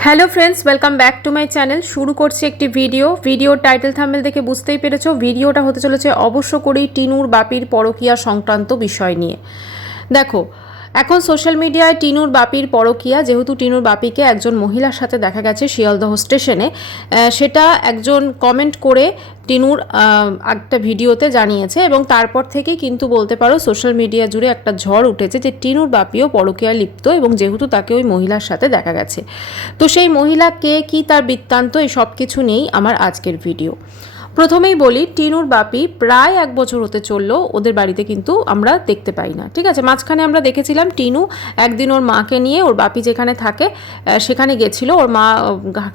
Hello friends, welcome back to my channel. শুরু করছি একটি ভিডিওর টাইটেল থাম্বনেল দেখে বুঝতেই পেরেছো ভিডিওটা হতে চলেছে অবশ্য করেই টিনুর বাপির পরকীয়া সংক্রান্ত বিষয় নিয়ে। দেখো, এখন সোশ্যাল মিডিয়ায় টিনুর বাপির পরকীয়া, যেহেতু টিনুর বাপিকে একজন মহিলার সাথে দেখা গেছে শিয়ালদহ স্টেশনে, সেটা একজন কমেন্ট করে টিনুর একটা ভিডিওতে জানিয়েছে এবং তারপর থেকেই কিন্তু বলতে পারো সোশ্যাল মিডিয়া জুড়ে একটা ঝড় উঠেছে যে টিনুর বাপিও পরকীয়ায় লিপ্ত এবং যেহেতু তাকে ওই মহিলার সাথে দেখা গেছে, তো সেই মহিলা কে, কি তার বৃত্তান্ত, এই সব কিছু নিয়েই আমার আজকের ভিডিও। প্রথমেই বলি, টিনুর বাপি প্রায় 1 বছর হতে চললো ওদের বাড়িতে কিন্তু আমরা দেখতে পাই না। ঠিক আছে, মাঝখানে আমরা দেখেছিলাম টিনু একদিন ওর মাকে নিয়ে ওর বাপি যেখানে থাকে সেখানে গেছিল, ওর মা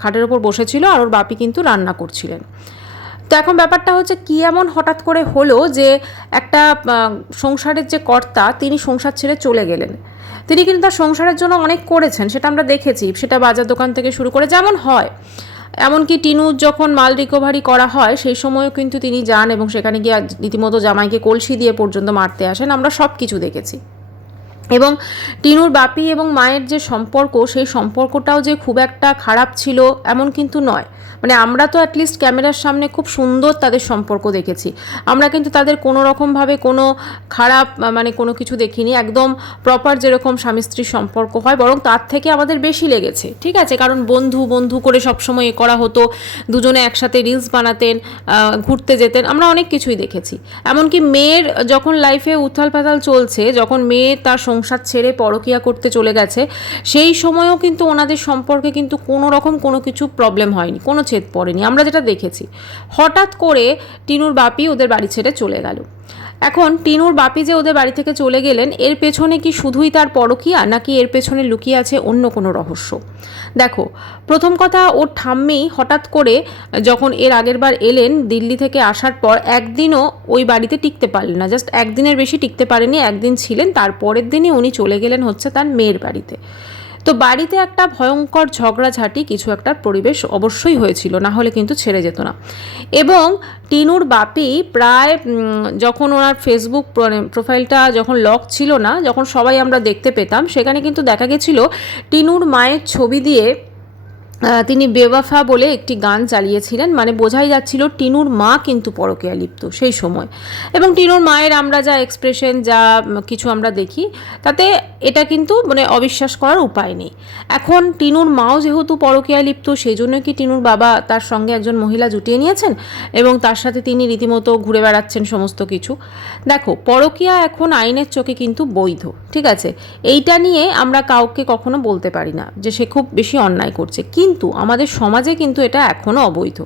খাটের ওপর বসেছিল আর ওর বাপি কিন্তু রান্না করছিলেন। তো এখন ব্যাপারটা হচ্ছে কি, এমন হঠাৎ করে হলো যে একটা সংসারের যে কর্তা তিনি সংসার ছেড়ে চলে গেলেন। তিনি কিন্তু তার সংসারের জন্য অনেক করেছেন, সেটা আমরা দেখেছি, সেটা বাজার দোকান থেকে শুরু করে যেমন হয়। এমনকি টিনু যখন মাল রিকভারি করা হয় সেই সময়ও কিন্তু তিনি যান এবং সেখানে গিয়ে রীতিমতো জামাইকে কলসি দিয়ে পর্যন্ত মারতে আসেন, আমরা সব কিছু দেখেছি। এবং টিনুর বাপি এবং মায়ের যে সম্পর্ক, সেই সম্পর্কটাও যে খুব একটা খারাপ ছিল এমন কিন্তু নয়। মানে আমরা তো অ্যাটলিস্ট ক্যামেরার সামনে খুব সুন্দর তাদের সম্পর্ক দেখেছি, আমরা কিন্তু তাদের কোনো রকমভাবে কোনো খারাপ মানে কোনো কিছু দেখিনি, একদম প্রপার যেরকম স্বামী স্ত্রীর সম্পর্ক হয়, বরং তার থেকে আমাদের বেশি লেগেছে। ঠিক আছে, কারণ বন্ধু বন্ধু করে সবসময় এ করা হতো, দুজনে একসাথে রিলস বানাতেন, ঘুরতে যেতেন, আমরা অনেক কিছুই দেখেছি। এমনকি মেয়ের যখন লাইফে উথাল পাতাল চলছে, যখন মেয়ে তার সংসার ছেড়ে পরকীয়া করতে চলে গেছে, সেই সময়ও কিন্তু ওনাদের সম্পর্কে কিন্তু কোনো রকম কোনো কিছু প্রবলেম হয়নি, কোনো ছেদ পড়েনি, আমরা যেটা দেখেছি। হঠাৎ করে টিনুর বাপি ওদের বাড়ি ছেড়ে চলে গেল। এখন টিনুর বাপি যে ওদের বাড়ি থেকে চলে গেলেন, এর পেছনে কি শুধুই তার পরকীয়া, নাকি এর পেছনে লুকিয়ে আছে অন্য কোনো রহস্য? দেখো, প্রথম কথা, ওর ঠাম্মি হঠাৎ করে যখন এর আগের বার এলেন দিল্লি থেকে আসার পর একদিনও ওই বাড়িতে টিকতে পারলেন না, জাস্ট একদিনের বেশি টিকতে পারেনি, একদিন ছিলেন, তারপরের দিনই উনি চলে গেলেন হচ্ছে তার মেয়ের বাড়িতে। তো বাড়িতে একটা ভয়ঙ্কর ঝগড়াঝাটি কিছু একটা পরিবেশ অবশ্যই হয়েছিল, না হলে কিন্তু ছেড়ে যেত না। এবং টিনুর বাপি প্রায় যখন ওনার ফেসবুক প্রোফাইলটা যখন লক ছিল না, যখন সবাই আমরা দেখতে পেতাম, সেখানে কিন্তু দেখা গেছিল টিনুর মায়ের ছবি দিয়ে তিনি বেওয়াফা বলে একটি গান চালিয়েছিলেন, মানে বোঝাই যাচ্ছিল টিনুর মা কিন্তু পরকীয়া লিপ্ত সেই সময়। এবং টিনুর মায়ের আমরা যা এক্সপ্রেশন, যা কিছু আমরা দেখি, তাতে এটা কিন্তু মানে অবিশ্বাস করার উপায় নেই। এখন টিনুর মাও যেহেতু পরকীয়া লিপ্ত, সেই জন্য কি টিনুর বাবা তার সঙ্গে একজন মহিলা জুটিয়ে নিয়েছেন এবং তার সাথে তিনি রীতিমতো ঘুরে বেড়াচ্ছেন সমস্ত কিছু। দেখো, পরকীয়া এখন আইনের চোখে কিন্তু বৈধ, ঠিক আছে, এইটা নিয়ে আমরা কাউকে কখনো বলতে পারি না যে সে খুব বেশি অন্যায় করছে, কিন্তু আমাদের সমাজে কিন্তু এটা এখনও অবৈধ।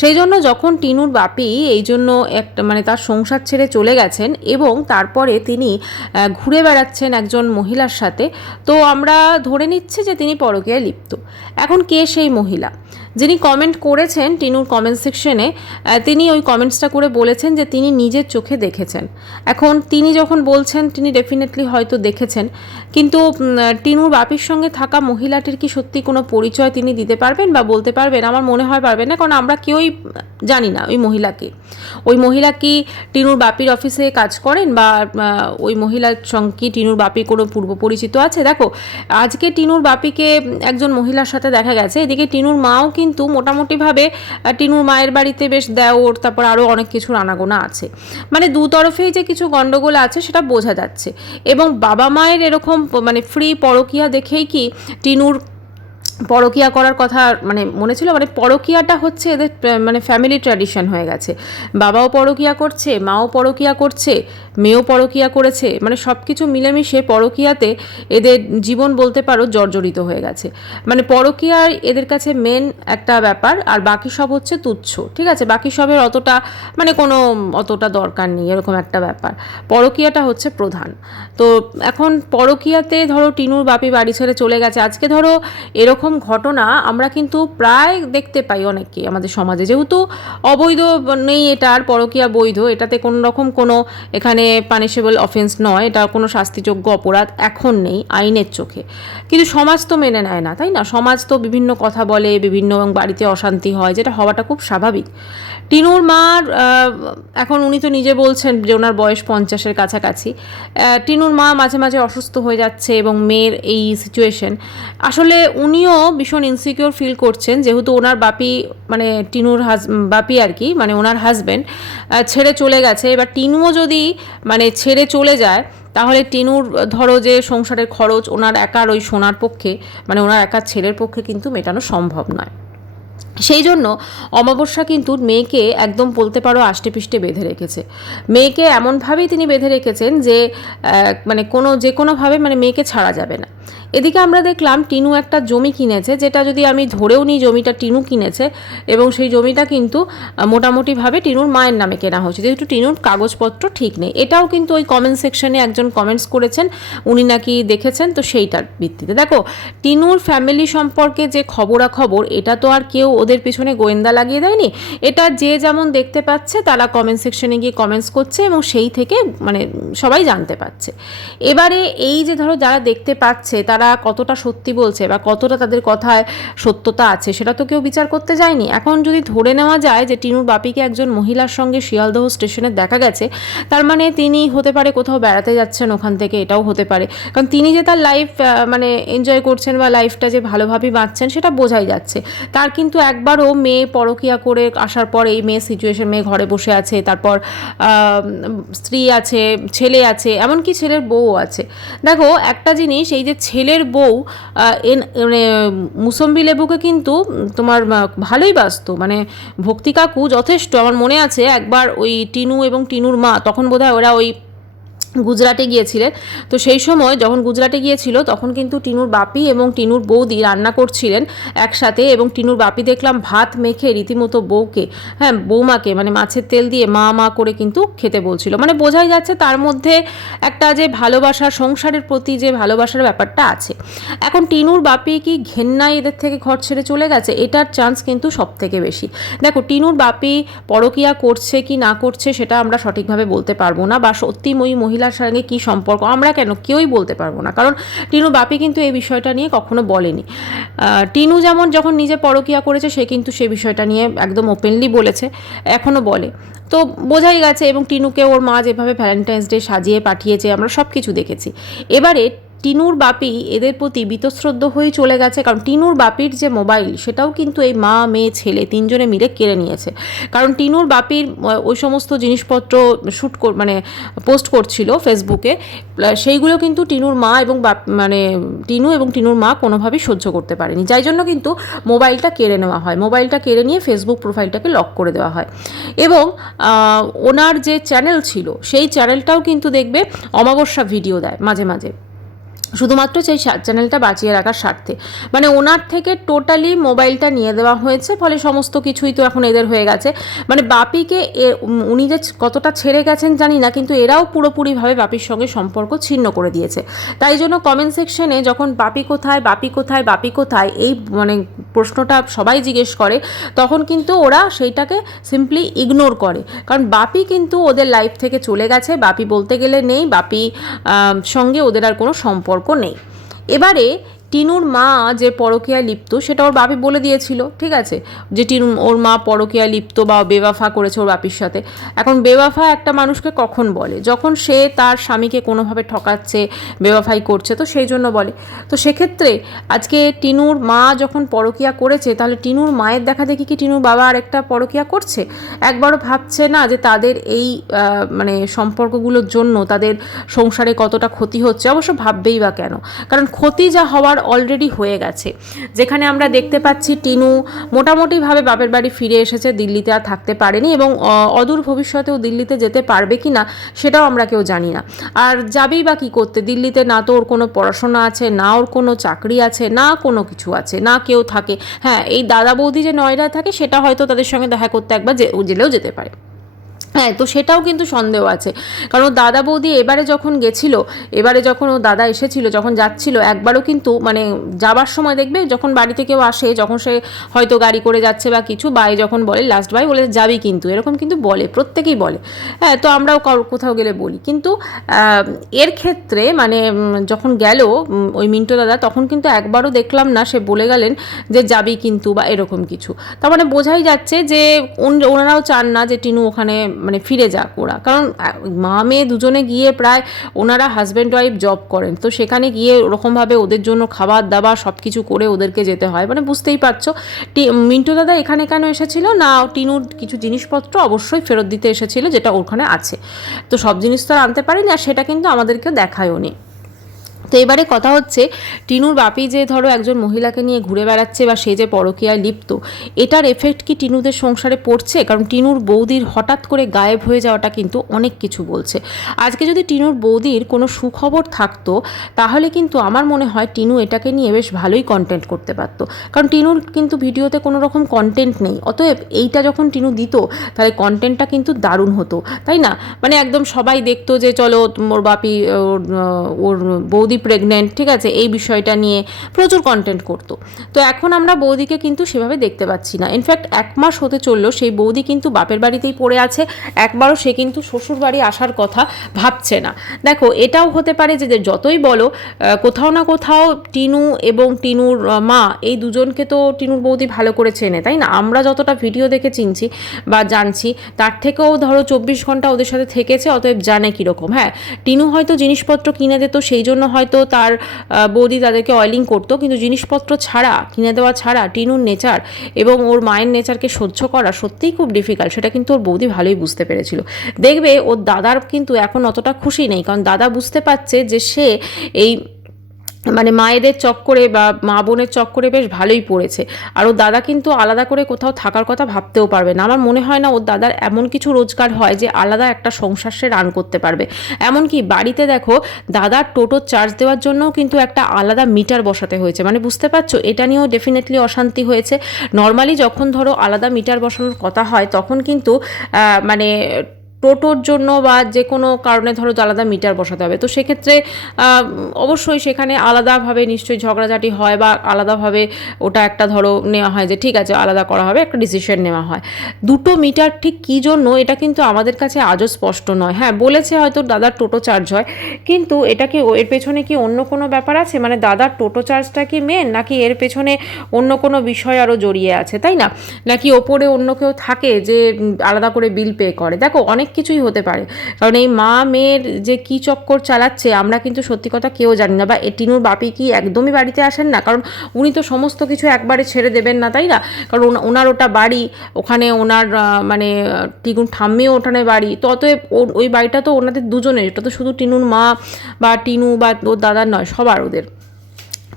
সেই জন্য যখন টিনুর বাপি এই জন্য একটা মানে তার সংসার ছেড়ে চলে গেছেন এবং তারপরে তিনি ঘুরে বেড়াচ্ছেন একজন মহিলার সাথে, তো আমরা ধরে নিচ্ছি যে তিনি পরকীয়ায় লিপ্ত। এখন কে সেই মহিলা? যিনি কমেন্ট করেছেন টিনুর কমেন্ট সেকশনে, তিনি ওই কমেন্টসটা করে বলেছেন যে তিনি নিজের চোখে দেখেছেন। এখন তিনি যখন বলছেন, তিনি ডেফিনেটলি হয়তো দেখেছেন, কিন্তু টিনুর বাপির সঙ্গে থাকা মহিলাটির কি সত্যি কোনো পরিচয় তিনি দিতে পারবেন বা বলতে পারবেন? আমার মনে হয় পারবেন না, কারণ আমরা কেউই জানি না ওই মহিলাকে। ওই মহিলা কি টিনুর বাপির অফিসে কাজ করেন, বা ওই মহিলার সঙ্গে কি টিনুর বাপির কোনো পূর্ব পরিচিত আছে? দেখো, আজকে টিনুর বাপিকে একজন মহিলার সাথে দেখা গেছে, এদিকে টিনুর মাও কিন্তু মোটামুটিভাবে টিনুর মায়ের বাড়িতে বেশ দেওর, তারপর আরও অনেক কিছুর আনাগোনা আছে, মানে দু তরফেই যে কিছু গণ্ডগোল আছে সেটা বোঝা যাচ্ছে। এবং বাবা মায়ের এরকম মানে ফ্রি পরকীয়া দেখেই কি টিনুর পরকীয়া করার কথা মানে মনে ছিল? মানে পরকীয়াটা হচ্ছে এদের মানে ফ্যামিলি ট্র্যাডিশন হয়ে গেছে, বাবাও পরকীয়া করছে, মাও পরকীয়া করছে, মেয়েও পরকীয়া করেছে, মানে সব কিছু মিলেমিশে পরকীয়াতে এদের জীবন বলতে পারো জর্জরিত হয়ে গেছে। মানে পরকীয়ার এদের কাছে মেন একটা ব্যাপার, আর বাকি সব হচ্ছে তুচ্ছ। ঠিক আছে, বাকি সবের অতটা মানে কোনো অতটা দরকার নেই, এরকম একটা ব্যাপার। পরকীয়াটা হচ্ছে প্রধান। তো এখন পরকীয়াতে ধরো টিনুর বাপি বাড়ি ছেড়ে চলে গেছে, আজকে ধরো এরকম ঘটনা আমরা কিন্তু প্রায় দেখতে পাই অনেককে আমাদের সমাজে। যেহেতু অবৈধ নেই এটা, আর পরকীয়া বৈধ, এটাতে কোনো রকম কোনো এখানে পানিশেবল অফেন্স নয়, এটা কোনো শাস্তিযোগ্য অপরাধ এখন নেই আইনের চোখে, কিন্তু সমাজ তো মেনে নেয় না, তাই না? সমাজ তো বিভিন্ন কথা বলে, বিভিন্ন বাড়িতে অশান্তি হয়, যেটা হওয়াটা খুব স্বাভাবিক। টিনুর মার এখন উনি তো নিজে বলছেন যে ওনার বয়স 50-এর কাছাকাছি। টিনুর মা মাঝে মাঝে অসুস্থ হয়ে যাচ্ছে এবং মেয়ের এই সিচুয়েশন, আসলে উনিও তিনিও ভীষণ ইনসিকিউর ফিল করছেন, যেহেতু ওনার বাপি মানে টিনুর বাপি আর কি, মানে ওনার হাজব্যান্ড ছেড়ে চলে গেছে। এবার টিনুও যদি মানে ছেড়ে চলে যায়, তাহলে টিনুর ধরো যে সংসারের খরচ ওনার একার ওই সোনার পক্ষে, মানে ওনার একার ছেলের পক্ষে কিন্তু মেটানো সম্ভব নয়। সেই জন্য অমাবস্যা কিন্তু মেয়েকে একদম বলতে পারো আষ্টেপৃষ্টে বেঁধে রেখেছে। মেয়েকে এমনভাবেই তিনি বেঁধে রেখেছেন যে মানে যে কোনোভাবে মানে মেয়েকে ছাড়া যাবে না। এদিকে আমরা দেখলাম টিনু একটা জমি কিনেছে, যেটা যদি আমি ধরেও নিই জমিটা টিনু কিনেছে, এবং সেই জমিটা কিন্তু মোটামুটিভাবে টিনুর মায়ের নামে কেনা হয়েছে, যেহেতু টিনুর কাগজপত্র ঠিক নেই। এটাও কিন্তু ওই কমেন্ট সেকশনে একজন কমেন্টস করেছেন, উনি নাকি দেখেছেন, তো সেইটার ভিত্তিতে দেখো টিনুর ফ্যামিলি সম্পর্কে যে খবরাখবর, এটা তো আর কেউ ওদের পিছনে গোয়েন্দা লাগিয়ে দেয়নি। এটা যে যেমন দেখতে পাচ্ছে তারা কমেন্ট সেকশনে গিয়ে কমেন্টস করছে, এবং সেই থেকে মানে সবাই জানতে পারছে। এবারে এই যে ধরো যারা দেখতে পাচ্ছে তারা কতটা সত্যি বলছে বা কতটা তাদের কথায় সত্যতা আছে, সেটা তো কেউ বিচার করতে যায়নি। এখন যদি ধরে নেওয়া যায় যে টিনুর বাপিকে একজন মহিলার সঙ্গে শিয়ালদহ স্টেশনে দেখা গেছে, তার মানে তিনি হতে পারে কোথাও বেড়াতে যাচ্ছেন ওখান থেকে, এটাও হতে পারে। কারণ তিনি যে তার লাইফ মানে এনজয় করছেন বা লাইফটা যে ভালোভাবেই বাঁচছেন সেটা বোঝাই যাচ্ছে। তার কিন্তু একবারও মেয়ে পরকিয়া করে আসার পর এই মেয়ে সিচুয়েশন, মেয়ে ঘরে বসে আছে, তারপর স্ত্রী আছে, ছেলে আছে, এমনকি ছেলের বউ আছে। দেখো একটা জিনিস, এই যে ছেলের বউ মানে মুসম্বি লেবুকে কিন্তু তোমার ভালোই বাসতো, মানে ভক্তি কাকু যথেষ্ট। আমার মনে আছে একবার ওই টিনু এবং টিনুর মা, তখন বোধহয় ওরা ওই গুজরাটে গিয়েছিলেন, তো সেই সময় যখন গুজরাটে গিয়েছিল তখন কিন্তু টিনুর বাপি এবং টিনুর বৌদি রান্না করছিলেন একসাথে, এবং টিনুর বাপি দেখলাম ভাত মেখে রীতিমতো বৌমাকে মানে মাছের তেল দিয়ে মা মা করে কিন্তু খেতে বলছিল। মানে বোঝাই যাচ্ছে তার মধ্যে একটা যে ভালোবাসার, সংসারের প্রতি যে ভালোবাসার ব্যাপারটা আছে। এখন টিনুর বাপি কি ঘেন্নায় এদের থেকে ঘর ছেড়ে চলে গেছে? এটার চান্স কিন্তু সব থেকে বেশি। দেখো টিনুর বাপি পরকিয়া করছে কি না করছে সেটা আমরা সঠিকভাবে বলতে পারবো না, বা সত্যি ওই মহিলার সঙ্গে কি সম্পর্ক আমরা কেন কেউই বলতে পারবো না, কারণ টিনু বাপি কিন্তু এই বিষয়টা নিয়ে কখনো বলেনি। টিনু যেমন যখন নিজে পরকিয়া করেছে সে কিন্তু সেই বিষয়টা নিয়ে একদম ওপেনলি বলেছে, এখনো বলে, তো বোঝাই গেছে। এবং টিনুকে ওর মা যেভাবে ভ্যালেন্টাইন্স ডে সাজিয়ে পাঠিয়েছে আমরা সব কিছু দেখেছি। এবারে টিনুর বাপি এদের প্রতি বীতশ্রদ্ধ হয়ে চলে গেছে, কারণ টিনুর বাপির যে মোবাইল সেটাও কিন্তু এই মা মেয়ে ছেলে তিনজনে মিলে কেড়ে নিয়েছে। কারণ টিনুর বাপির ওই সমস্ত জিনিসপত্র মানে পোস্ট করছিল ফেসবুকে, সেইগুলো কিন্তু টিনুর মা এবং মানে টিনু এবং টিনুর মা কোনোভাবেই সহ্য করতে পারেনি, যাই জন্য কিন্তু মোবাইলটা কেড়ে নেওয়া হয়। মোবাইলটা কেড়ে নিয়ে ফেসবুক প্রোফাইলটাকে লক করে দেওয়া হয়, এবং ওনার যে চ্যানেল ছিল সেই চ্যানেলটাও কিন্তু দেখবে অমাবস্যা ভিডিও দেয় মাঝে মাঝে, শুধুমাত্র সেই চ্যানেলটা বাঁচিয়ে রাখার স্বার্থে। মানে ওনার থেকে টোটালি মোবাইলটা নিয়ে দেওয়া হয়েছে, ফলে সমস্ত কিছুই তো এখন এদের হয়ে গেছে। মানে বাপিকে উনি যে কতটা ছেড়ে গেছেন জানি না, কিন্তু এরাও পুরোপুরিভাবে বাপির সঙ্গে সম্পর্ক ছিন্ন করে দিয়েছে। তাই জন্য কমেন্ট সেকশনে যখন বাপি কোথায় বাপি কোথায় বাপি কোথায় এই মানে প্রশ্নটা সবাই জিজ্ঞেস করে, তখন কিন্তু ওরা সেইটাকে সিম্পলি ইগনোর করে, কারণ বাপি কিন্তু ওদের লাইফ থেকে চলে গেছে। বাপি বলতে গেলে নেই, বাপি সঙ্গে ওদের আর কোনো সম্পর্ক নেই। এবারে টিনুর মা যে পরকীয়ায় লিপ্ত সেটা ওর বাপি বলে দিয়েছিল, ঠিক আছে, যে ওর মা পরকীয়ায় লিপ্ত বা বেওয়াফা করেছে ওর বাপির সাথে। এখন বেওয়াফা একটা মানুষকে কখন বলে? যখন সে তার স্বামীকে কোনোভাবে ঠকাচ্ছে, বেওয়াফাই করছে, তো সেই জন্য বলে। তো সেক্ষেত্রে আজকে টিনুর মা যখন পরকীয়া করেছে, তাহলে টিনুর মায়ের দেখা দেখি কি টিনুর বাবা আরেকটা পরকীয়া করছে? একবারও ভাবছে না যে তাদের এই মানে সম্পর্কগুলোর জন্য তাদের সংসারে কতটা ক্ষতি হচ্ছে? অবশ্য ভাববেই বা কেন, কারণ ক্ষতি যা হওয়ার অলরেডি হয়ে গেছে। যেখানে আমরা দেখতে পাচ্ছি টিনু মোটামুটিভাবে বাপের বাড়ি ফিরে এসেছে, দিল্লিতে আর থাকতে পারেনি, এবং অদূর ভবিষ্যতেও দিল্লিতে যেতে পারবে কি না সেটাও আমরা কেউ জানি না। আর যাবেই বা কী করতে দিল্লিতে? না তো ওর কোনো পড়াশোনা আছে, না ওর কোনো চাকরি আছে, না কোনো কিছু আছে, না কেউ থাকে। হ্যাঁ, এই দাদা বৌদি যে নয়ডায় থাকে সেটা হয়তো তাদের সঙ্গে দেখা করতে একবার জেলেও যেতে পারে। হ্যাঁ, তো সেটাও কিন্তু সন্দেহ আছে, কারণ দাদা বৌদি এবারে যখন গেছিলো, এবারে যখন ও দাদা এসেছিল, যখন যাচ্ছিল, একবারও কিন্তু মানে যাবার সময় দেখবে যখন বাড়িতে কেউ আসে, যখন সে হয়তো গাড়ি করে যাচ্ছে বা কিছু, বাই যখন বলে লাস্ট বাই বলে যাবি কিন্তু, এরকম কিন্তু বলে, প্রত্যেকেই বলে। হ্যাঁ, তো আমরাও কোথাও গেলে বলি, কিন্তু এর ক্ষেত্রে মানে যখন গেল ওই মিন্টু দাদা, তখন কিন্তু একবারও দেখলাম না সে বলে গেলেন যে যাবি কিন্তু বা এরকম কিছু। তার মানে বোঝাই যাচ্ছে যে ওনারাও চান না যে টিনু ওখানে মানে ফিরে যাক ওরা, কারণ মা মেয়ে দুজনে গিয়ে প্রায় ওনারা হাজব্যান্ড ওয়াইফ জব করেন, তো সেখানে গিয়ে ওরকমভাবে ওদের জন্য খাবার দাবার সব কিছু করে ওদেরকে যেতে হয়, মানে বুঝতেই পারছো। মিন্টু দাদা এখানে কেন এসেছিল না, টিনুর কিছু জিনিসপত্র অবশ্যই ফেরত দিতে এসেছিল যেটা ওখানে আছে, তো সব জিনিস তো আর আনতে পারিনি, আর সেটা কিন্তু আমাদেরকেও দেখায়ও নি। তো এবারে কথা হচ্ছে, টিনুর বাপি যে ধরো একজন মহিলাকে নিয়ে ঘুরে বেড়াচ্ছে বা সে যে পরকীয়ায় লিপ্ত, এটার এফেক্ট কি টিনুদের সংসারে পড়ছে? কারণ টিনুর বৌদির হঠাৎ করে গায়েব হয়ে যাওয়াটা কিন্তু অনেক কিছু বলছে। আজকে যদি টিনুর বৌদির কোনো সুখবর থাকতো, তাহলে কিন্তু আমার মনে হয় টিনু এটাকে নিয়ে বেশ ভালোই কন্টেন্ট করতে পারতো, কারণ টিনুর কিন্তু ভিডিওতে কোনো রকম কন্টেন্ট নেই, অতএব এইটা যখন টিনু দিত তাহলে কন্টেন্টটা কিন্তু দারুণ হতো, তাই না? মানে একদম সবাই দেখতো যে চলো ওর বাপি ওর বৌদি প্রেগনেন্ট, ঠিক আছে, এই বিষয়টা নিয়ে প্রচুর কন্টেন্ট করতো। তো এখন আমরা বৌদিকে কিন্তু সেভাবে দেখতে পাচ্ছি না। ইনফ্যাক্ট 1 মাস হতে চললো সেই বৌদি কিন্তু বাপের বাড়িতেই পড়ে আছে, একবারও সে কিন্তু শ্বশুর বাড়ি আসার কথা ভাবছে না। দেখো এটাও হতে পারে যে যতই বলো কোথাও না কোথাও টিনু এবং টিনুর মা এই দুজনকে তো টিনুর বৌদি ভালো করে চেনে, তাই না? আমরা যতটা ভিডিও দেখে চিনছি বা জানছি, তার থেকেও ধরো 24 ঘন্টা ওদের সাথে থেকেছে, অতএব জানে কীরকম। হ্যাঁ, টিনু হয়তো জিনিসপত্র কিনে দিত, সেই জন্য হয়তো তার বৌদি তাদেরকে অয়েলিং করতো, কিন্তু জিনিসপত্র ছাড়া, কিনে দেওয়া ছাড়া টিনুর নেচার এবং ওর মায়ের নেচারকে সহ্য করা সত্যিই খুব ডিফিকাল্ট, সেটা কিন্তু ওর বৌদি ভালোই বুঝতে পেরেছিল। দেখবে ওর দাদার কিন্তু এখন অতটা খুশি নেই, কারণ দাদা বুঝতে পারছে যে সে এই মানে মায়েদের চক্করে বা মা বোনের চক্করে বেশ ভালোই পড়েছে, আর ওর দাদা কিন্তু আলাদা করে কোথাও থাকার কথা ভাবতেও পারবে না। আমার মনে হয় না ওর দাদার এমন কিছু রোজগার হয় যে আলাদা একটা সংসার সে রান করতে পারবে। এমনকি বাড়িতে দেখো দাদার টোটো চার্জ দেওয়ার জন্যও কিন্তু একটা আলাদা মিটার বসাতে হয়েছে, মানে বুঝতে পারছো, এটা নিয়েও ডেফিনেটলি অশান্তি হয়েছে। নর্মালি যখন ধরো আলাদা মিটার বসানোর কথা হয় তখন কিন্তু মানে টোটোর জন্য বা যে কোনো কারণে ধরো আলাদা মিটার বসাতে হবে, তো সেক্ষেত্রে অবশ্যই সেখানে আলাদাভাবে নিশ্চয়ই ঝগড়াঝাটি হয় বা আলাদাভাবে ওটা একটা ধরো নেওয়া হয় যে ঠিক আছে আলাদা করা হবে, একটা ডিসিশন নেওয়া হয়। দুটো মিটার ঠিক কী জন্য এটা কিন্তু আমাদের কাছে আজও স্পষ্ট নয়। হ্যাঁ, বলেছে হয়তো দাদার টোটো চার্জ হয়, কিন্তু এটা কি এর পেছনে কি অন্য কোনো ব্যাপার আছে? মানে দাদার টোটো চার্জটা কি মেন, নাকি এর পেছনে অন্য কোনো বিষয় আরও জড়িয়ে আছে, তাই না? নাকি ওপরে অন্য কেউ থাকে যে আলাদা করে বিল পে করে? দেখো অনেক কিছুই হতে পারে, কারণ এই মা মেয়ের যে কী চক্কর চালাচ্ছে আমরা কিন্তু সত্যি কথা কেউ জানি না। বা টিনুর বাপি কি একদমই বাড়িতে আসেন না? কারণ উনি তো সমস্ত কিছু একবারে ছেড়ে দেবেন না, তাই না? কারণ ওনার ওটা বাড়ি, ওখানে ওনার মানে টিনুর ঠাম্মিও ওখানে বাড়ি, তো অতএব ওই বাড়িটা তো ওনাদের দুজনের, এটা তো শুধু টিনুর মা বা টিনু বা ওর দাদার নয়, সবার ওদের।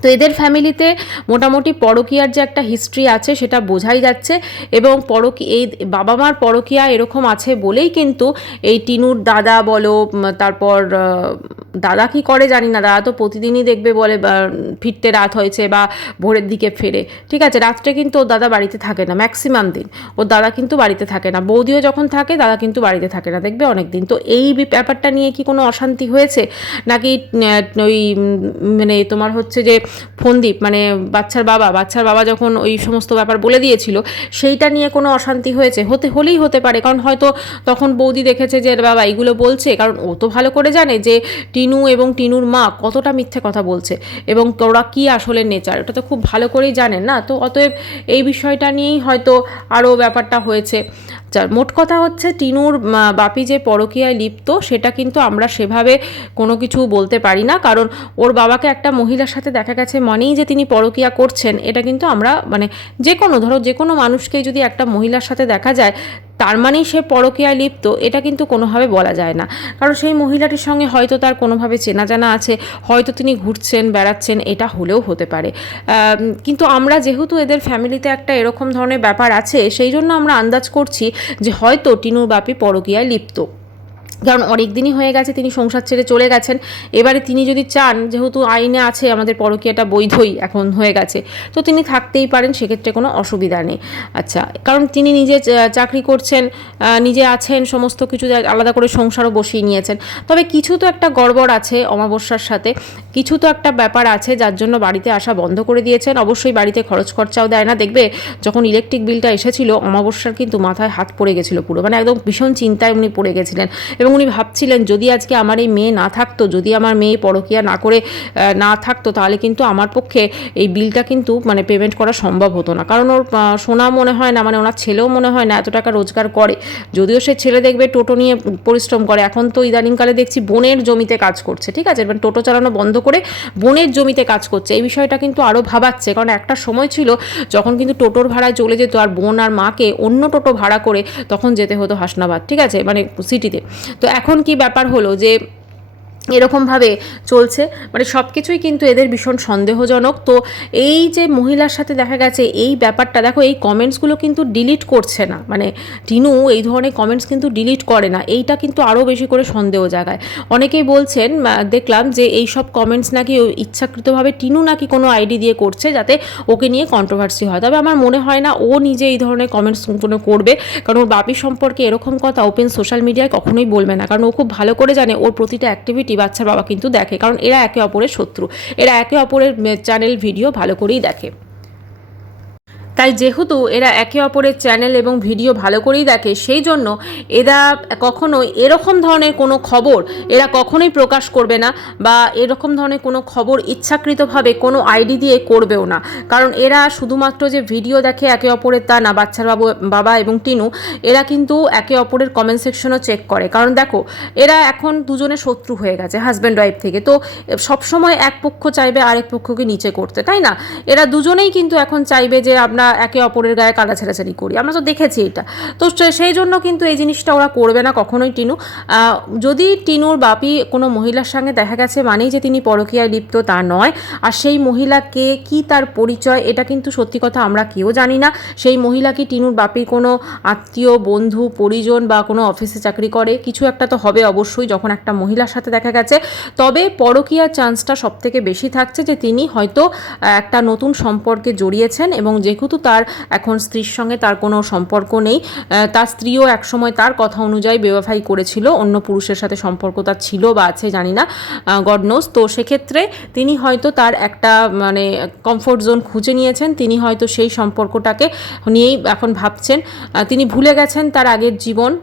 তো এদের ফ্যামিলিতে মোটামুটি পরকীয়ার যে একটা হিস্ট্রি আছে সেটা বোঝাই যাচ্ছে, এবং এই বাবা মার পরকীয়া এরকম আছে বলেই কিন্তু এই টিনুর দাদা বলো, তারপর দাদা কি করে জানি না, দাদা তো প্রতিদিনই দেখবে বলে ফিরতে রাত হয়েছে বা ভোরের দিকে ফেরে, ঠিক আছে, রাত্রে কিন্তু ওর দাদা বাড়িতে থাকে না, ম্যাক্সিমাম দিন ওর দাদা কিন্তু বাড়িতে থাকে না, বৌদিও যখন থাকে দাদা কিন্তু বাড়িতে থাকে না, দেখবে অনেক দিন। তো এই ব্যাপারটা নিয়ে কি কোনো অশান্তি হয়েছে নাকি? ওই মানে তোমার হচ্ছে যে ফন্দীপ মানে বাচ্চার বাবা যখন ওই সমস্ত ব্যাপার বলে দিয়েছিল সেইটা নিয়ে কোনো অশান্তি হয়েছে? হলেই হতে পারে, কারণ হয়তো তখন বৌদি দেখেছে যে বাবা এইগুলো বলছে, কারণ ও তো ভালো করে জানে যে টিনু এবং টিনুর মা কতটা মিথ্যে কথা বলছে এবং ওরা কী আসলে নেচার, ওটা তো খুব ভালো করেই জানেন না। তো অতএব এই বিষয়টা নিয়েই হয়তো আরও ব্যাপারটা হয়েছে। মোট কথা হচ্ছে টিনুর বাপি যে পরকীয়ায় লিপ্ত সেটা কিন্তু আমরা সেভাবে কোনো কিছু বলতে পারি না, কারণ ওর বাবাকে একটা মহিলার সাথে দেখা গেছে মানেই যে তিনি পরকীয়া করছেন, এটা কিন্তু আমরা মানে যে কোনো মানুষকেই যদি একটা মহিলার সাথে দেখা যায় তার মানেই সে পরকীয়ায় লিপ্ত, এটা কিন্তু কোনোভাবে বলা যায় না। কারণ সেই মহিলাটির সঙ্গে হয়তো তার কোনোভাবে চেনা জানা আছে, হয়তো তিনি ঘুরছেন বেড়াচ্ছেন, এটা হলেও হতে পারে। কিন্তু আমরা যেহেতু এদের ফ্যামিলিতে একটা এরকম ধরনের ব্যাপার আছে, সেই জন্য আমরা আন্দাজ করছি যে হয়তো টিনুর বাপি পরকীয়ায় লিপ্ত, কারণ অনেক দিনই হয়ে গেছে তিনি সংসার ছেড়ে চলে গেছেন। এবারে তিনি যদি চান, যেহেতু আইনে আছে আমাদের পরকীয়াটা বৈধই এখন হয়ে গেছে, তো তিনি থাকতেই পারেন, সেক্ষেত্রে কোনো অসুবিধা নেই। আচ্ছা, কারণ তিনি নিজে চাকরি করছেন, নিজে আছেন, সমস্ত কিছু আলাদা করে সংসারও বসিয়ে নিয়েছেন। তবে কিছু তো একটা গড়বড় আছে অমাবস্যার সাথে, কিছু তো একটা ব্যাপার আছে যার জন্য বাড়িতে আসা বন্ধ করে দিয়েছেন। অবশ্যই বাড়িতে খরচ খরচাও দেয় না। দেখবে যখন ইলেকট্রিক বিলটা এসেছিল অমাবস্যার কিন্তু মাথায় হাত পড়ে গেছিলো পুরো, মানে একদম ভীষণ চিন্তায় উনি পড়ে গেছিলেন এবং এবং উনি ভাবছিলেন যদি আজকে আমার এই মেয়ে না থাকতো, যদি আমার মেয়ে পরকীয়া না করে না থাকতো, তাহলে কিন্তু আমার পক্ষে এই বিলটা কিন্তু মানে পেমেন্ট করা সম্ভব হতো না। কারণ ওর সোনা মনে হয় না, মানে ওনার ছেলেও মনে হয় না এত টাকা রোজগার করে। যদিও সে ছেলে দেখবে টোটো নিয়ে পরিশ্রম করে, এখন তো ইদানিংকালে দেখছি বোনের জমিতে কাজ করছে, ঠিক আছে, এবার টোটো চালানো বন্ধ করে বোনের জমিতে কাজ করছে। এই বিষয়টা কিন্তু আরও ভাবাচ্ছে, কারণ একটা সময় ছিল যখন কিন্তু টোটোর ভাড়ায় চলে যেত আর বোন আর মাকে অন্য টোটো ভাড়া করে তখন যেতে হতো হাসনাবাদ, ঠিক আছে, মানে সিটিতে। তো এখন কি ব্যাপার হলো যে এরকমভাবে চলছে, মানে সব কিছুই কিন্তু এদের ভীষণ সন্দেহজনক। তো এই যে মহিলার সাথে দেখা গেছে এই ব্যাপারটা, দেখো এই কমেন্টসগুলো কিন্তু ডিলিট করছে না, মানে টিনু এই ধরনের কমেন্টস কিন্তু ডিলিট করে না, এইটা কিন্তু আরও বেশি করে সন্দেহ জাগায়। অনেকেই বলছেন, দেখলাম যে এই সব কমেন্টস নাকি ইচ্ছাকৃতভাবে টিনু নাকি কোনো আইডি দিয়ে করছে যাতে ওকে নিয়ে কন্ট্রোভার্সি হয়। তবে আমার মনে হয় না ও নিজে এই ধরনের কমেন্টসগুলো করবে, কারণ ওর বাপির সম্পর্কে এরকম কথা ওপেন সোশ্যাল মিডিয়ায় কখনোই বলবে না, কারণ ও খুব ভালো করে জানে ওর প্রতিটা অ্যাক্টিভিটি বাচ্চার বাবা কিন্তু দেখে, কারণ এরা একে অপরের শত্রু, এরা একে অপরের চ্যানেল ভিডিও ভালো করেই দেখে। তাই যেহেতু এরা একে অপরের চ্যানেল এবং ভিডিও ভালো করেই দেখে, সেই জন্য এরা কখনোই এরকম ধরনের কোনো খবর এরা কখনোই প্রকাশ করবে না, বা এরকম ধরনের কোনো খবর ইচ্ছাকৃতভাবে কোনো আইডি দিয়ে করবেও না। কারণ এরা শুধুমাত্র যে ভিডিও দেখে একে অপরের তা না, বাচ্চার বাবা এবং টিনু এরা কিন্তু একে অপরের কমেন্ট সেকশনও চেক করে। কারণ দেখো এরা এখন দুজনে শত্রু হয়ে গেছে হাজব্যান্ড ওয়াইফ থেকে, তো সবসময় এক পক্ষ চাইবে আরেক পক্ষকে নিচে করতে, তাই না? এরা দুজনেই কিন্তু এখন চাইবে যে আমরা একে অপরের গায়ে কাদা ছেড়াছাড়ি করি, আমরা তো দেখেছি এটা। তো সেই জন্য কিন্তু এই জিনিসটা ওরা করবে না কখনোই টিনু। যদি টিনুর বাপি কোনো মহিলার সঙ্গে দেখা গেছে মানেই যে তিনি পরকীয়ায় লিপ্ত তা নয়, আর সেই মহিলাকে কি তার পরিচয় এটা কিন্তু সত্যি কথা আমরা কেউ জানি না। সেই মহিলা কি টিনুর বাপির কোনো আত্মীয়, বন্ধু, পরিজন বা কোনো অফিসে চাকরি করে, কিছু একটা তো হবে অবশ্যই যখন একটা মহিলার সাথে দেখা গেছে। তবে পরকীয়ার চান্সটা সবথেকে বেশি থাকছে যে তিনি হয়তো একটা নতুন সম্পর্কে জড়িয়েছেন, এবং যেহেতু তার এখন স্ত্রীর সঙ্গে তার কোনো সম্পর্ক নেই, তার স্ত্রীও একসময় তার কথা অনুযায়ী বেওয়াফাই করেছিল, অন্য পুরুষের সাথে সম্পর্ক তার ছিল বা আছে জানি না, গড নোজ। তো সেক্ষেত্রে তিনি হয়তো তার একটা মানে কমফোর্ট জোন খুঁজে নিয়েছেন, তিনি হয়তো সেই সম্পর্কটাকে নিয়েই এখন ভাবছেন। তিনি ভুলে গেছেন তার আগের জীবন,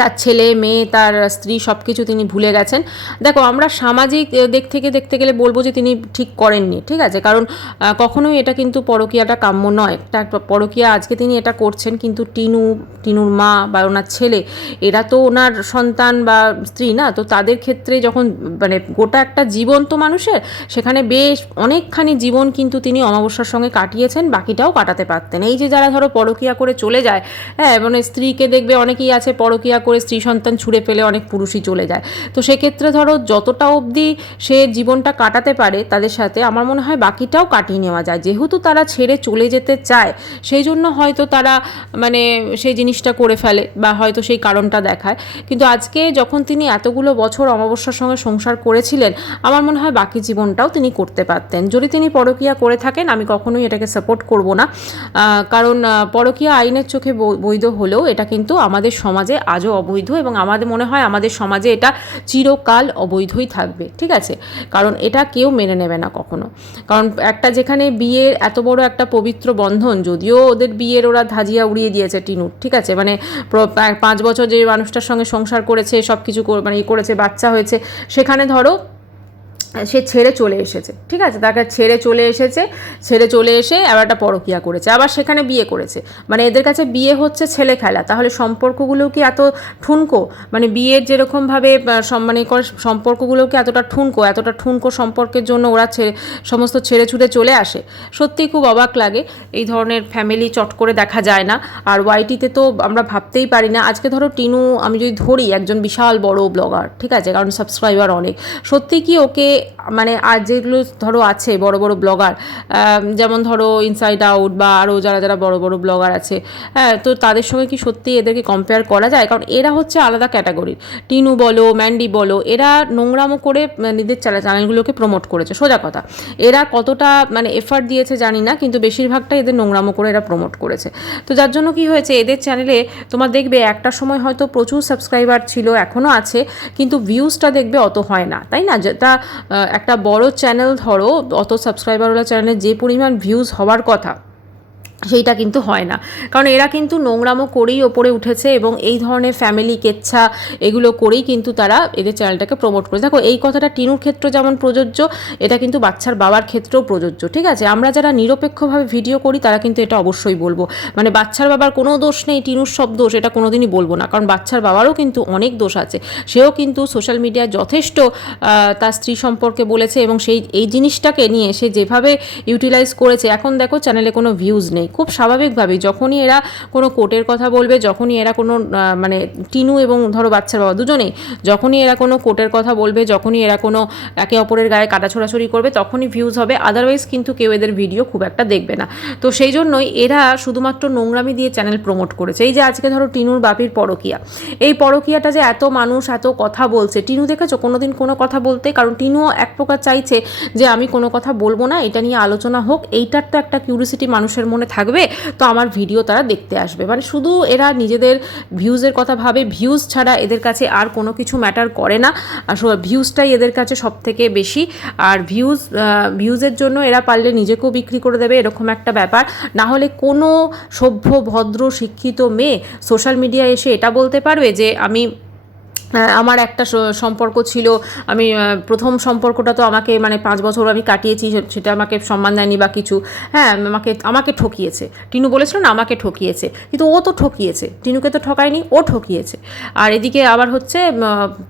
তার ছেলে মেয়ে, তার স্ত্রী, সব কিছু তিনি ভুলে গেছেন। দেখো আমরা সামাজিক দিক থেকে দেখতে গেলে বলবো যে তিনি ঠিক করেননি, ঠিক আছে, কারণ কখনোই এটা কিন্তু পরকীয়াটা কাম্য নয়। একটা পরকীয়া আজকে তিনি এটা করছেন, কিন্তু টিনুর মা বা ওনার ছেলে এরা তো ওনার সন্তান বা স্ত্রী না, তো তাদের ক্ষেত্রে যখন মানে গোটা একটা জীবন তো মানুষের, সেখানে বেশ অনেকখানি জীবন কিন্তু তিনি অমাবস্যার সঙ্গে কাটিয়েছেন, বাকিটাও কাটাতে পারতেন। এই যে যারা ধরো পরকীয়া করে চলে যায়, হ্যাঁ, মানে স্ত্রীকে দেখবে অনেকেই আছে পরকীয়া করে স্ত্রী সন্তান ছুঁড়ে ফেলে অনেক পুরুষই চলে যায়। তো সেক্ষেত্রে ধরো যতটা অবধি সে জীবনটা কাটাতে পারে তাদের সাথে, আমার মনে হয় বাকিটাও কাটিয়ে নেওয়া যায়। যেহেতু তারা ছেড়ে চলে যেতে চায়, সেই জন্য হয়তো তারা মানে সেই জিনিসটা করে ফেলে বা হয়তো সেই কারণটা দেখায়। কিন্তু আজকে যখন তিনি এতগুলো বছর অমাবস্যার সঙ্গে সংসার করেছিলেন, আমার মনে হয় বাকি জীবনটাও তিনি করতে পারতেন। যদি তিনি পরকীয়া করে থাকেন, আমি কখনোই এটাকে সাপোর্ট করব না, কারণ পরকীয়া আইনের চোখে বৈধ হলেও এটা কিন্তু আমাদের সমাজে আজও অবৈধ, এবং আমাদের মনে হয় আমাদের সমাজে এটা চিরকাল অবৈধই থাকবে, ঠিক আছে, কারণ এটা কেউ মেনে নেবে না কখনো। কারণ একটা যেখানে বিয়ের এত বড় একটা পবিত্র বন্ধন, যদিও ওদের বিয়ের ওরা ধাজিয়া উড়িয়ে দিয়েছে টিনুর, ঠিক আছে, মানে 5 বছর যে মানুষটার সঙ্গে সংসার করেছে, সব কিছু মানে করেছে, বাচ্চা হয়েছে, সেখানে ধরো সে ছেড়ে চলে এসেছে, ঠিক আছে, তাকে ছেড়ে চলে এসে আবার একটা পরকীয়া করেছে, আবার সেখানে বিয়ে করেছে। মানে এদের কাছে বিয়ে হচ্ছে ছেলে খেলা। তাহলে সম্পর্কগুলো কি এত ঠুনকো, মানে বিয়ের যেরকমভাবে মানে সম্পর্কগুলো কি এতটা ঠুনকো সম্পর্কের জন্য ওরা সমস্ত ছেড়ে ছুড়ে চলে আসে? সত্যিই খুব অবাক লাগে। এই ধরনের ফ্যামিলি চট করে দেখা যায় না। আর ওয়াইটিতে তো আমরা ভাবতেই পারি না। আজকে ধরো টিনু আমি যদি ধরি একজন বিশাল বড় ব্লগার, ঠিক আছে, কারণ সাবস্ক্রাইবার অনেক, সত্যি কি ওকে মানে আর যেগুলো ধরো আছে বড় বড় ব্লগার, যেমন ধরো ইনসাইড আউট বা আরও যারা বড় বড় ব্লগার আছে, হ্যাঁ, তো তাদের সঙ্গে কি সত্যি এদেরকে কম্পেয়ার করা যায়? কারণ এরা হচ্ছে আলাদা ক্যাটাগরির। টিনু বলো, ম্যান্ডি বলো, এরা নোংরামো করে নিজের চ্যানেলগুলোকে প্রমোট করেছে, সোজা কথা। এরা কতটা মানে এফার্ট দিয়েছে জানি না, কিন্তু বেশিরভাগটাই এদের নোংরামো করে এরা প্রমোট করেছে। তো যার জন্য কি হয়েছে, এদের চ্যানেলে তোমার দেখবে একটা সময় হয়তো প্রচুর সাবস্ক্রাইবার ছিল, এখনও আছে, কিন্তু ভিউজটা দেখবে অত হয় না, তাই না? যেটা একটা বড় চ্যানেল ধরো, অত সাবস্ক্রাইবারওয়ালা চ্যানেলে যে পরিমাণ ভিউজ হওয়ার কথা, সেইটা কিন্তু হয় না, কারণ এরা কিন্তু নোংরামো করেই ওপরে উঠেছে এবং এই ধরনের ফ্যামিলি কেচ্ছা এগুলো করেই কিন্তু তারা এদের চ্যানেলটাকে প্রমোট করে। দেখো এই কথাটা টিনুর ক্ষেত্রে যেমন প্রযোজ্য, এটা কিন্তু বাচ্চার বাবার ক্ষেত্রেও প্রযোজ্য, ঠিক আছে? আমরা যারা নিরপেক্ষভাবে ভিডিও করি তারা কিন্তু এটা অবশ্যই বলবো, মানে বাচ্চার বাবার কোনো দোষ নেই, টিনুর সব দোষ, এটা কোনোদিনই বলবো না, কারণ বাচ্চার বাবারও কিন্তু অনেক দোষ আছে। সেও কিন্তু সোশ্যাল মিডিয়ায় যথেষ্ট তার স্ত্রী সম্পর্কে বলেছে এবং এই জিনিসটাকে নিয়ে সে যেভাবে ইউটিলাইজ করেছে, এখন দেখো চ্যানেলে কোনো ভিউজ নেই। খুব স্বাভাবিকভাবেই যখনই এরা কোনো কোর্টের কথা বলবে, যখনই এরা কোনো মানে টিনু এবং ধরো বাচ্চার বাবা দুজনেই, যখনই এরা কোনো কোর্টের কথা বলবে, যখনই এরা কোনো একে অপরের গায়ে কাটা ছোড়াছড়ি করবে, তখনই ভিউজ হবে, আদারওয়াইজ কিন্তু কেউ এদের ভিডিও খুব একটা দেখবে না। তো সেই জন্যই এরা শুধুমাত্র নোংরামি দিয়ে চ্যানেল প্রমোট করেছে। এই যে আজকে ধরো টিনুর বাপির পরকীয়া, এই পরকীয়াটা যে এত মানুষ এত কথা বলছে, টিনু দেখেছো কোনোদিন কোনো কথা বলতে? কারণ টিনুও এক প্রকার চাইছে যে আমি কোনো কথা বলবো না, এটা নিয়ে আলোচনা হোক, এইটার তো একটা কিউরিসিটি মানুষের মনে থাকবে, তো আমার ভিডিও তারা দেখতে আসবে। মানে শুধু এরা নিজেদের ভিউজের কথা ভাবে, ভিউজ ছাড়া এদের কাছে আর কোনো কিছু ম্যাটার করে না, আসলে ভিউজটাই এদের কাছে সব থেকে বেশি। আর ভিউজের জন্য এরা পারলে নিজেকেও বিক্রি করে দেবে, এরকম একটা ব্যাপার। না হলে কোনো সভ্য ভদ্র শিক্ষিত মেয়ে সোশ্যাল মিডিয়ায় এসে এটা বলতে পারবে যে আমার একটা সম্পর্ক ছিল, আমি প্রথম সম্পর্কটা তো আমাকে মানে 5 বছর আমি কাটিয়েছি, সেটা আমাকে সম্মান দেয়নি বা কিছু, হ্যাঁ আমাকে ঠকিয়েছে, টিনু বলেছিল না আমাকে ঠকিয়েছে, কিন্তু ও তো ঠকিয়েছে, টিনুকে তো ঠকায়নি, ও ঠকিয়েছে। আর এদিকে আবার হচ্ছে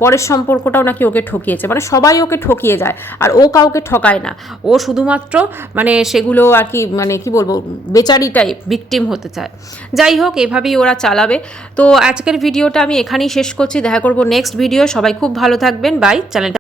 পরের সম্পর্কটাও নাকি ওকে ঠকিয়েছে, মানে সবাই ওকে ঠকিয়ে যায়, আর ও কাউকে ঠকায় না, ও শুধুমাত্র মানে সেগুলো আর কি মানে কি বলবো বেচারিটাই ভিকটিম হতে চায়। যাই হোক, এভাবেই ওরা চালাবে। তো আজকের ভিডিওটা আমি এখানেই শেষ করছি, দেখা করবো নেক্সট ভিডিও। সবাই খুব ভালো থাকবেন, বাই। চ্যানেলটা